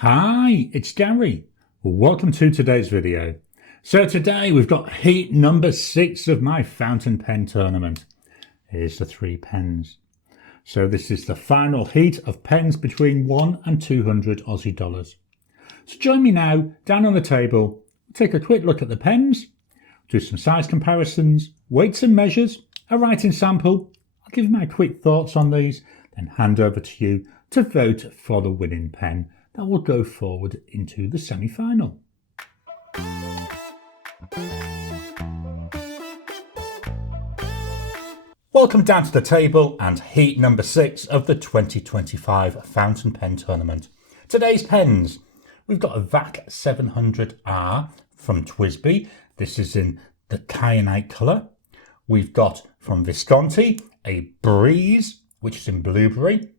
Hi, it's Gary. Welcome to today's video. So today we've got heat number 6 of my fountain pen tournament. Here's the 3 pens. So this is the final heat of pens between 1 and 200 Aussie dollars. So join me now down on the table, take a quick look at the pens, do some size comparisons, weights and measures, a writing sample. I'll give you my quick thoughts on these, then hand over to you to vote for the winning pen that will go forward into the semi-final. Welcome down to the table and heat number 6 of the 2025 Fountain Pen Tournament. Today's pens, we've got a VAC 700R from TWSBI. This is in the kyanite colour. We've got from Visconti a Breeze, which is in blueberry.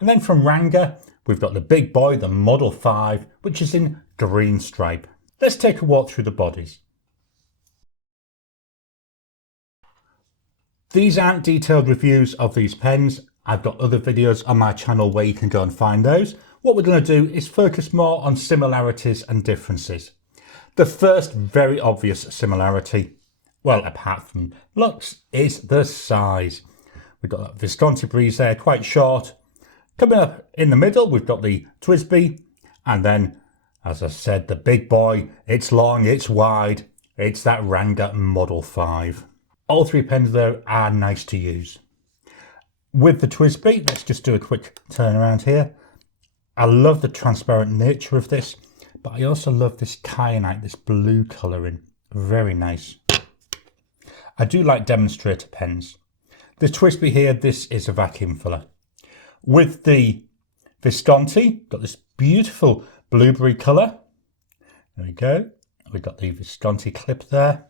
And then from Ranga, we've got the big boy, the Model 5, which is in green stripe. Let's take a walk through the bodies. These aren't detailed reviews of these pens. I've got other videos on my channel where you can go and find those. What we're going to do is focus more on similarities and differences. The first very obvious similarity, well, apart from looks, is the size. We've got that Visconti Breeze there, quite short. Coming up in the middle, we've got the TWSBI, and then, as I said, the big boy. It's long, it's wide, it's that Ranga Model 5. All 3 pens there are nice to use. With the TWSBI, let's just do a quick turn around here. I love the transparent nature of this, but I also love this kyanite, this blue colouring. Very nice. I do like demonstrator pens. The TWSBI here, this is a vacuum filler. With the Visconti, got this beautiful blueberry colour. There we go. We've got the Visconti clip there.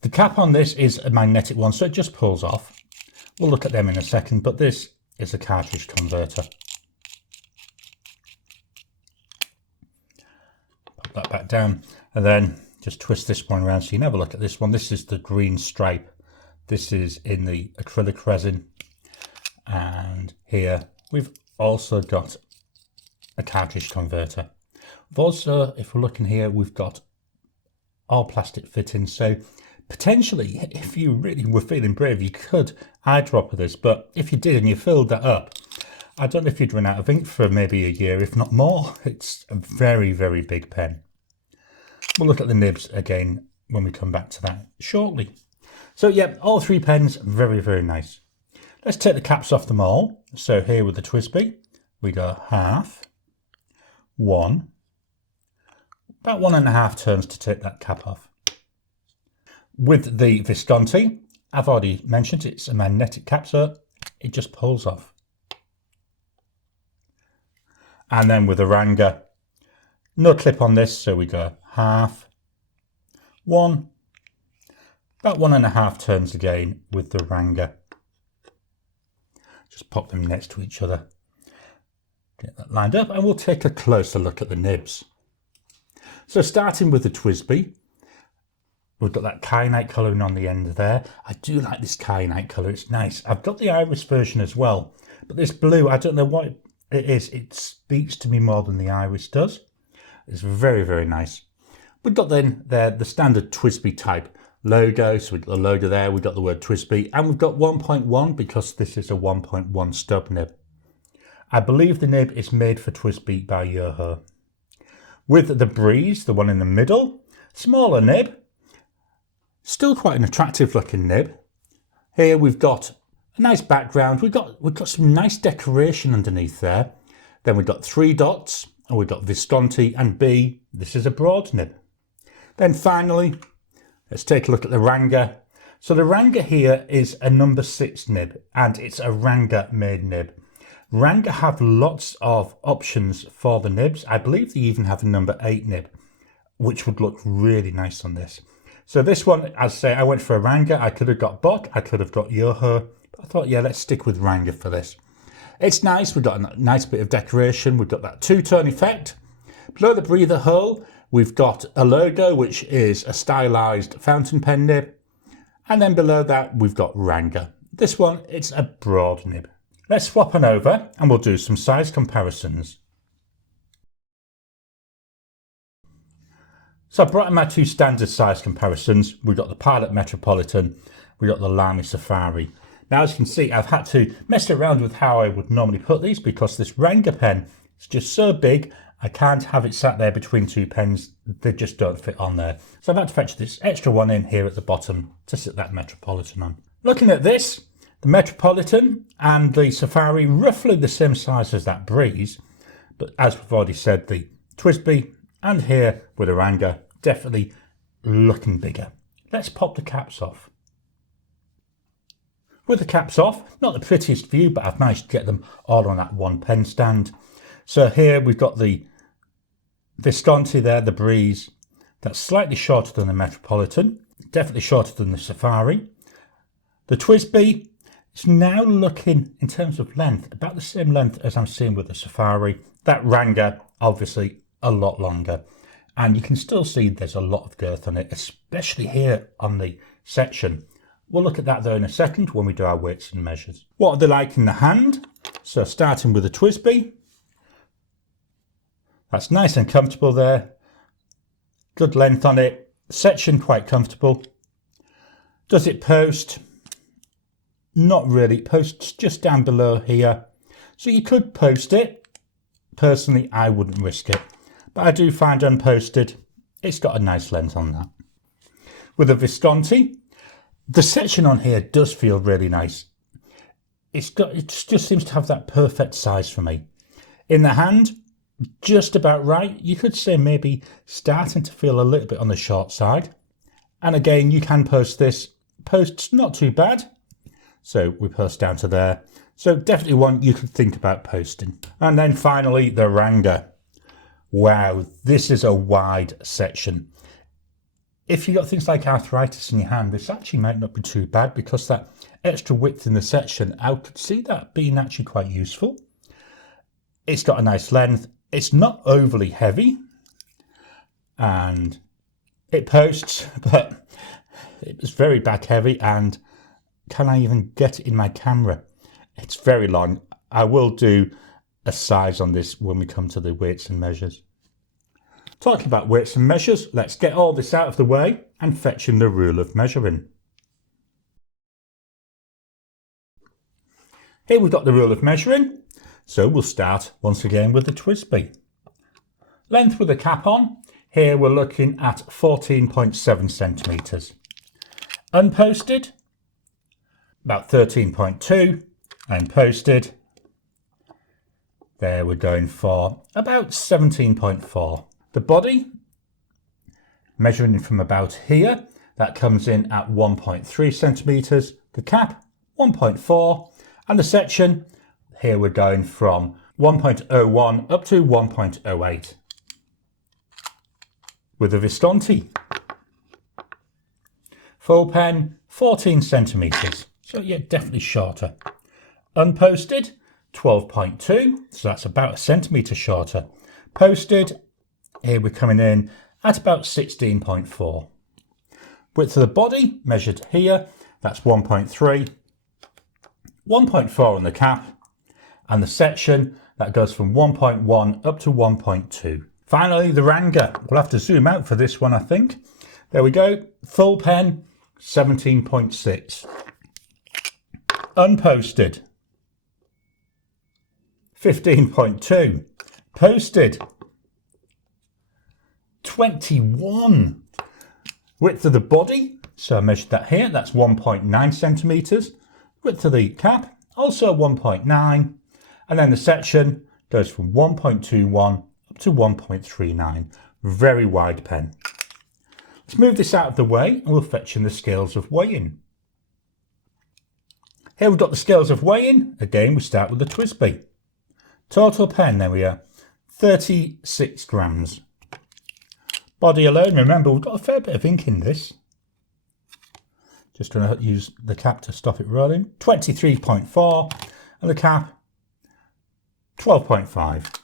The cap on this is a magnetic one, so it just pulls off. We'll look at them in a second, but this is a cartridge converter. Put that back down, and then just twist this one around so you can have a look at this one. This is the green stripe. This is in the acrylic resin. And here we've also got a cartridge converter. We've also, if we're looking here, we've got all plastic fittings. So potentially, if you really were feeling brave, you could eyedropper this. But if you did and you filled that up, I don't know if you'd run out of ink for maybe a year, if not more. It's a very, very big pen. We'll look at the nibs again when we come back to that shortly. So yeah, all 3 pens, very, very nice. Let's take the caps off them all. So here with the TWSBI, we go half, 1, about 1.5 turns to take that cap off. With the Visconti, I've already mentioned it's a magnetic cap, so it just pulls off. And then with the Ranga, no clip on this, so we go half, 1, about 1.5 turns again with the Ranga. Just pop them next to each other. Get that lined up, and we'll take a closer look at the nibs. So starting with the TWSBI, we've got that kyanite colouring on the end there. I do like this kyanite colour, it's nice. I've got the iris version as well, but this blue, I don't know what it is. It speaks to me more than the iris does. It's very, very nice. We've got then there the standard TWSBI type logo, so we've got the logo there, we've got the word TWSBI, and we've got 1.1 because this is a 1.1 stub nib. I believe the nib is made for TWSBI by Yoho. With the Breeze, the one in the middle, smaller nib, still quite an attractive looking nib. Here we've got a nice background, we've got some nice decoration underneath there. Then we've got 3 dots, and we've got Visconti and B. This is a broad nib. Then finally, let's take a look at the Ranga. So the Ranga here is a number 6 nib, and it's a Ranga made nib. Ranga have lots of options for the nibs. I believe they even have a number 8 nib, which would look really nice on this. So this one, as I say, I went for a Ranga. I could have got Bock, I could have got Yoho, but I thought, yeah, let's stick with Ranga for this. It's nice, we've got a nice bit of decoration. We've got that 2-tone effect. Below the breather hole, we've got a logo, which is a stylized fountain pen nib. And then below that, we've got Ranga. This one, it's a broad nib. Let's swap on over and we'll do some size comparisons. So I brought in my two standard size comparisons. We've got the Pilot Metropolitan, we've got the Lamy Safari. Now, as you can see, I've had to mess around with how I would normally put these because this Ranga pen is just so big, I can't have it sat there between two pens. They just don't fit on there. So I've had to fetch this extra one in here at the bottom to sit that Metropolitan on. Looking at this, the Metropolitan and the Safari, roughly the same size as that Breeze. But as we've already said, the TWSBI and here with the Ranga, definitely looking bigger. Let's pop the caps off. With the caps off, not the prettiest view, but I've managed to get them all on that one pen stand. So here we've got the Visconti there, the Breeze. That's slightly shorter than the Metropolitan, definitely shorter than the Safari. The TWSBI is now looking, in terms of length, about the same length as I'm seeing with the Safari. That Ranga, obviously, a lot longer. And you can still see there's a lot of girth on it, especially here on the section. We'll look at that though in a second when we do our weights and measures. What are they like in the hand? So starting with the TWSBI. That's nice and comfortable there. Good length on it. Section quite comfortable. Does it post? Not really. It posts just down below here. So you could post it. Personally, I wouldn't risk it. But I do find unposted, it's got a nice length on that. With a Visconti, the section on here does feel really nice. It just seems to have that perfect size for me. In the hand, just about right. You could say maybe starting to feel a little bit on the short side. And again, you can post this. Posts not too bad. So we post down to there. So definitely one you could think about posting. And then finally, the Ranga. Wow, this is a wide section. If you've got things like arthritis in your hand, this actually might not be too bad because that extra width in the section, I could see that being actually quite useful. It's got a nice length. It's not overly heavy. And it posts, but it's very back heavy. And can I even get it in my camera? It's very long. I will do a size on this when we come to the weights and measures. Talking about weights and measures, let's get all this out of the way and fetch in the rule of measuring. Here we've got the rule of measuring, so we'll start once again with the TWSBI. Length with a cap on, here we're looking at 14.7 centimetres. Unposted, about 13.2, and posted, there we're going for about 17.4. The body, measuring from about here, that comes in at 1.3 centimetres. The cap, 1.4. And the section, here we're going from 1.01 up to 1.08. With the Visconti, full pen, 14 centimetres. So yeah, definitely shorter. Unposted, 12.2, so that's about a centimetre shorter. Posted, here we're coming in at about 16.4. Width of the body, measured here, that's 1.3. 1.4 on the cap, and the section, that goes from 1.1 up to 1.2. Finally, the Ranga. We'll have to zoom out for this one, I think. There we go. Full pen, 17.6. Unposted, 15.2. Posted, 21. Width of the body, so I measured that here, that's 1.9 centimetres. Width of the cap, also 1.9. And then the section goes from 1.21 up to 1.39. Very wide pen. Let's move this out of the way and we'll fetch in the scales of weighing. Here we've got the scales of weighing. Again, we start with the TWSBI. Total pen, there we are, 36 grams. Body alone, remember we've got a fair bit of ink in this. Just going to use the cap to stop it rolling. 23.4 and the cap 12.5.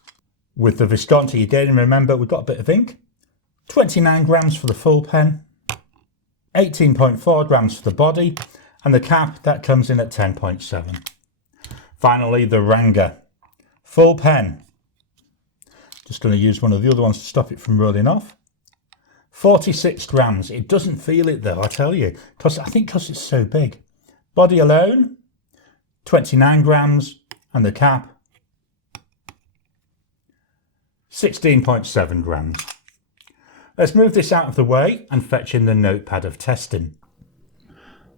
With the Visconti again, remember we've got a bit of ink. 29 grams for the full pen. 18.4 grams for the body. And the cap, that comes in at 10.7. Finally, the Ranga. Full pen. Just going to use one of the other ones to stop it from rolling off. 46 grams. It doesn't feel it though, I tell you, because it's so big. Body alone, 29 grams, and the cap, 16.7 grams. Let's move this out of the way and fetch in the notepad of testing.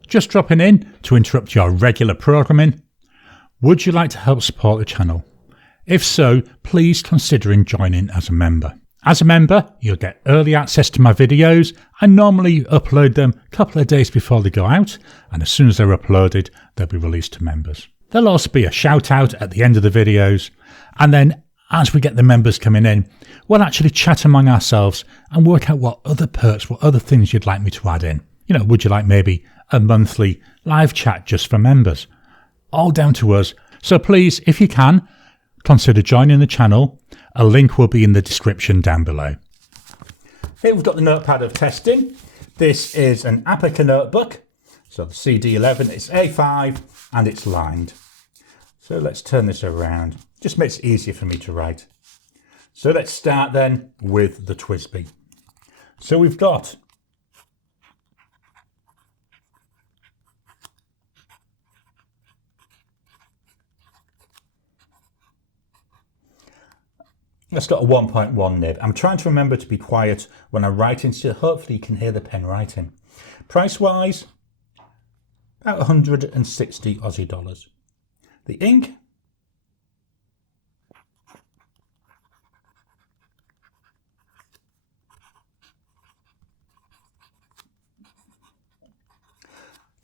Just dropping in to interrupt your regular programming. Would you like to help support the channel? If so, please consider joining as a member. As a member, you'll get early access to my videos. I normally upload them a couple of days before they go out, and as soon as they're uploaded, they'll be released to members. There'll also be a shout out at the end of the videos, and then as we get the members coming in, we'll actually chat among ourselves and work out what other perks, what other things you'd like me to add in. You know, would you like maybe a monthly live chat just for members? All down to us. So please, if you can, consider joining the channel. A link will be in the description down below. Here we've got the notepad of testing. This is an Apica notebook. So the CD11, it's A5 and it's lined. So let's turn this around. Just makes it easier for me to write. So let's start then with the TWSBI. So we've got it's got a 1.1 nib. I'm trying to remember to be quiet when I'm writing, so hopefully you can hear the pen writing. Price wise, about 160 Aussie dollars. The ink,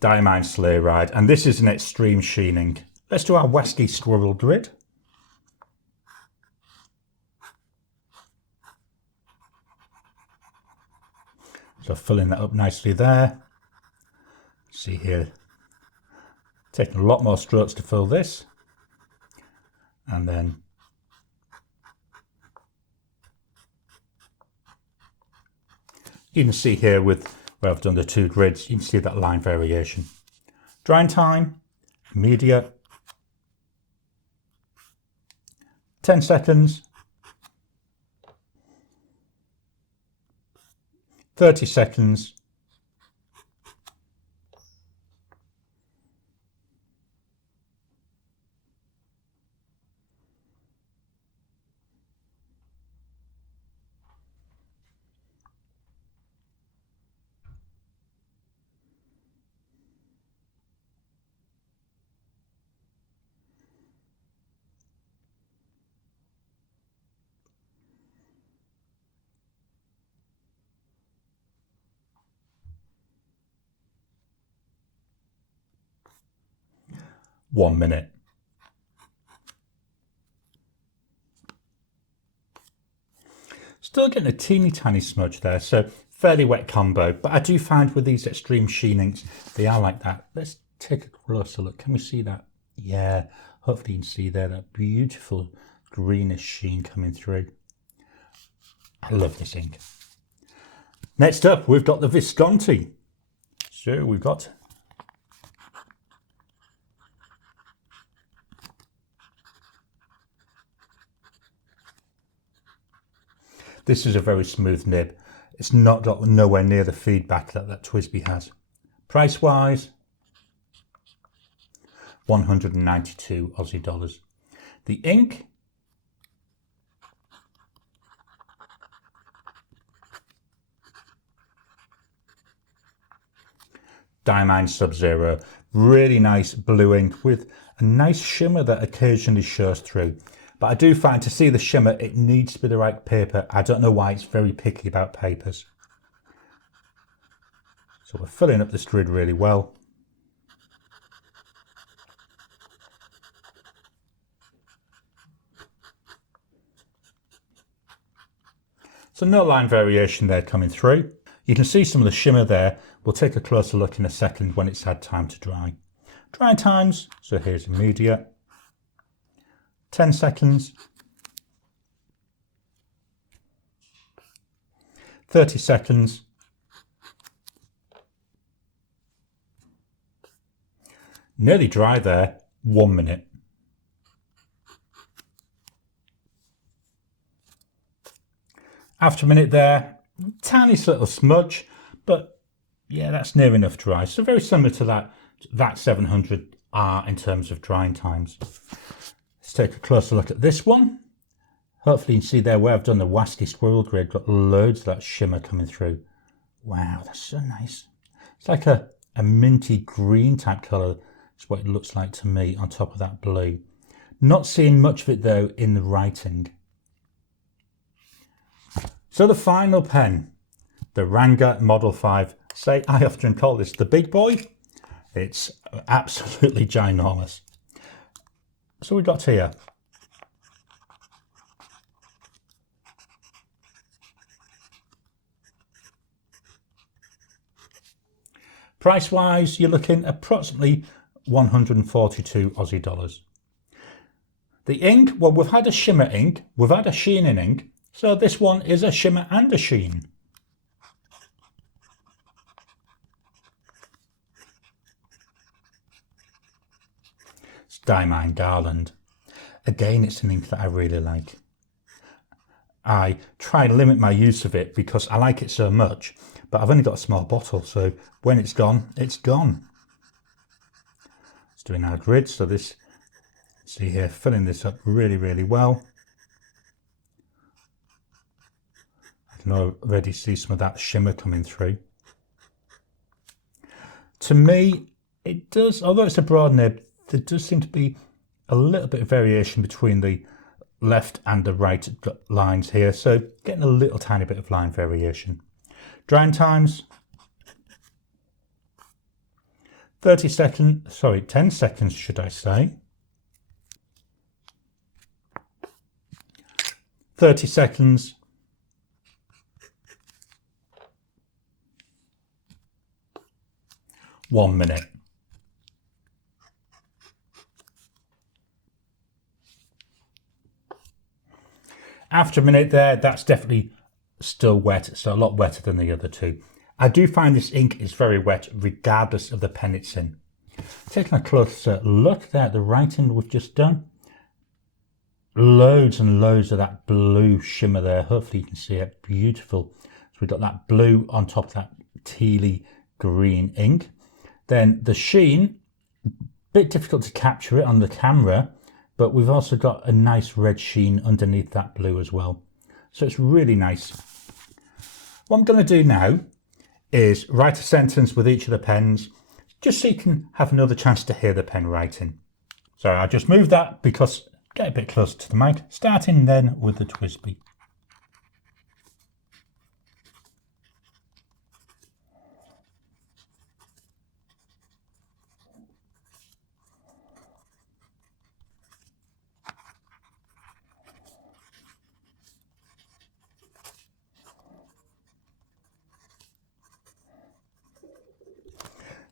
Diamine Sleigh Ride, and this is an extreme sheen ink. Let's do our Wesky Squirrel Grid. So filling that up nicely there. See here, taking a lot more strokes to fill this. And then you can see here with where I've done the two grids, you can see that line variation. Drying time, immediate, 10 seconds, 30 seconds, one minute. Still getting a teeny tiny smudge there, so fairly wet combo, but I do find with these extreme sheen inks, they are like that. Let's take a closer look. Can we see that? Yeah, hopefully you can see there that beautiful greenish sheen coming through. I love this ink. Next up, we've got the Visconti. So we've got this is a very smooth nib. It's not got nowhere near the feedback that TWSBI has. Price wise, 192 Aussie dollars. The ink, Diamine Subzero. Really nice blue ink with a nice shimmer that occasionally shows through. But I do find to see the shimmer, it needs to be the right paper. I don't know why, it's very picky about papers. So we're filling up this grid really well. So no line variation there coming through. You can see some of the shimmer there. We'll take a closer look in a second when it's had time to dry. Drying times, so here's immediate. 10 seconds, 30 seconds, nearly dry there, 1 minute. After a minute there, Tiniest little smudge, but yeah, that's near enough dry. So very similar to that 700R in terms of drying times. Let's take a closer look at this one. Hopefully you can see there where I've done the wasky squirrel grid, got loads of that shimmer coming through. Wow, that's so nice. It's like a minty green type colour is what it looks like to me on top of that blue. Not seeing much of it though in the writing. So the final pen, the Ranga Model 5. Say, I often call this the big boy. It's absolutely ginormous. So we've got here price wise, you're looking approximately 142 Aussie dollars. The ink, well, we've had a shimmer ink, we've had a sheen in ink, so this one is a shimmer and a sheen. It's Diamine Garland. Again, it's an ink that I really like. I try and limit my use of it because I like it so much, but I've only got a small bottle, so when it's gone, it's gone. It's doing our grid, so this, see here, filling this up really, really well. I can already see some of that shimmer coming through. To me, it does, although it's a broad nib, there does seem to be a little bit of variation between the left and the right lines here, so getting a little tiny bit of line variation. Drying times, 10 seconds should I say. 30 seconds. 1 minute. After a minute there, that's definitely still wet, so a lot wetter than the other two. I do find this ink is very wet regardless of the pen it's in. Taking a closer look there at the writing we've just done. Loads and loads of that blue shimmer there. Hopefully you can see it. Beautiful. So we've got that blue on top of that tealy green ink. Then the sheen, bit difficult to capture it on the camera, but we've also got a nice red sheen underneath that blue as well. So it's really nice. What I'm going to do now is write a sentence with each of the pens, just so you can have another chance to hear the pen writing. So I'll just move that because get a bit closer to the mic, starting then with the TWSBI.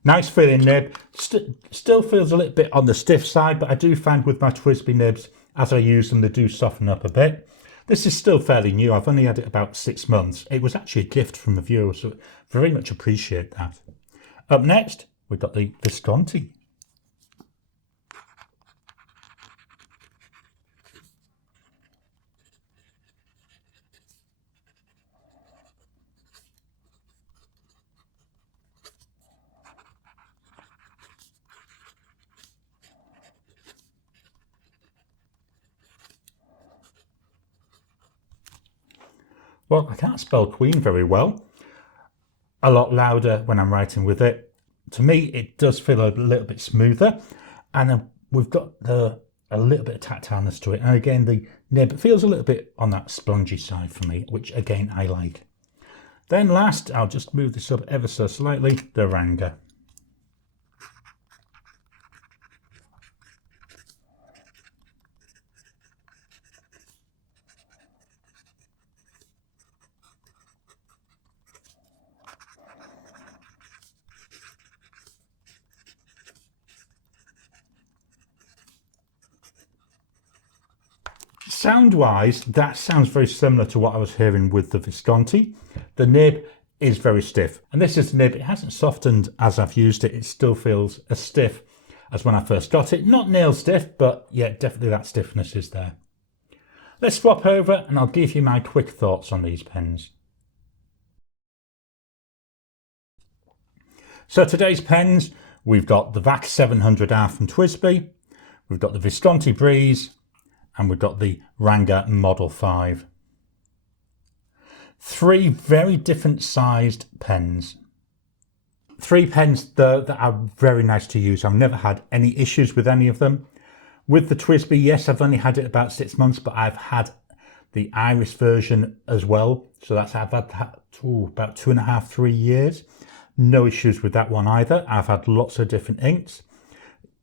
Nice feeling nib, still feels a little bit on the stiff side, but I do find with my TWSBI nibs, as I use them, they do soften up a bit. This is still fairly new, I've only had it about 6 months. It was actually a gift from a viewer, so very much appreciate that. Up next, we've got the Visconti. Well, I can't spell Queen very well. A lot louder when I'm writing with it. To me, it does feel a little bit smoother, and we've got a little bit of tactileness to it. And again, the nib feels a little bit on that spongy side for me, which again, I like. Then last, I'll just move this up ever so slightly, the Ranga. Sound-wise, that sounds very similar to what I was hearing with the Visconti. The nib is very stiff, and this is the nib. It hasn't softened as I've used it. It still feels as stiff as when I first got it. Not nail stiff, but yeah, definitely that stiffness is there. Let's swap over and I'll give you my quick thoughts on these pens. So today's pens, we've got the VAX 700R from TWSBI, we've got the Visconti Breeze, and we've got the Ranga Model 5. Three very different sized pens. Three pens that are very nice to use. I've never had any issues with any of them. With the TWSBI, yes, I've only had it about 6 months, but I've had the Iris version as well. So I've had that about 2.5, 3 years. No issues with that one either. I've had lots of different inks.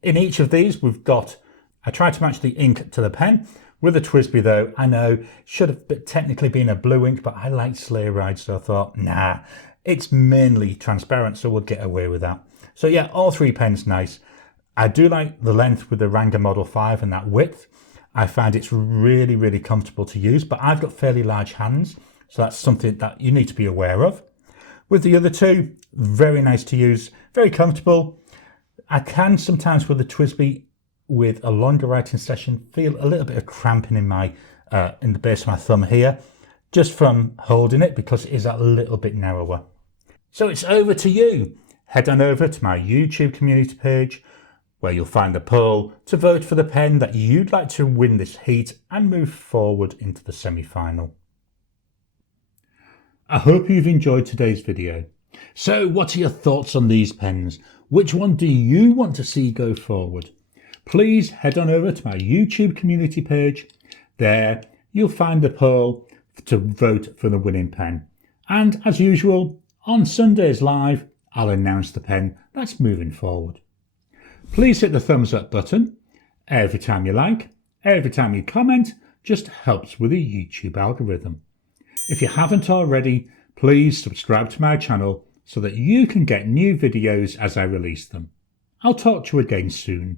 In each of these, I tried to match the ink to the pen. With the TWSBI though, I know, should have technically been a blue ink, but I liked Sleigh Ride, so I thought, nah, it's mainly transparent, so we'll get away with that. So yeah, all three pens nice. I do like the length with the Ranga Model 5 and that width. I find it's really, really comfortable to use, but I've got fairly large hands, so that's something that you need to be aware of. With the other two, very nice to use, very comfortable. I can sometimes with the TWSBI, with a longer writing session, feel a little bit of cramping in the base of my thumb here, just from holding it because it is a little bit narrower. So it's over to you. Head on over to my YouTube community page, where you'll find the poll to vote for the pen that you'd like to win this heat and move forward into the semi-final. I hope you've enjoyed today's video. So what are your thoughts on these pens? Which one do you want to see go forward? Please head on over to my YouTube community page. There you'll find the poll to vote for the winning pen. And as usual, on Sundays live, I'll announce the pen that's moving forward. Please hit the thumbs up button. Every time you like, every time you comment, just helps with the YouTube algorithm. If you haven't already, please subscribe to my channel so that you can get new videos as I release them. I'll talk to you again soon.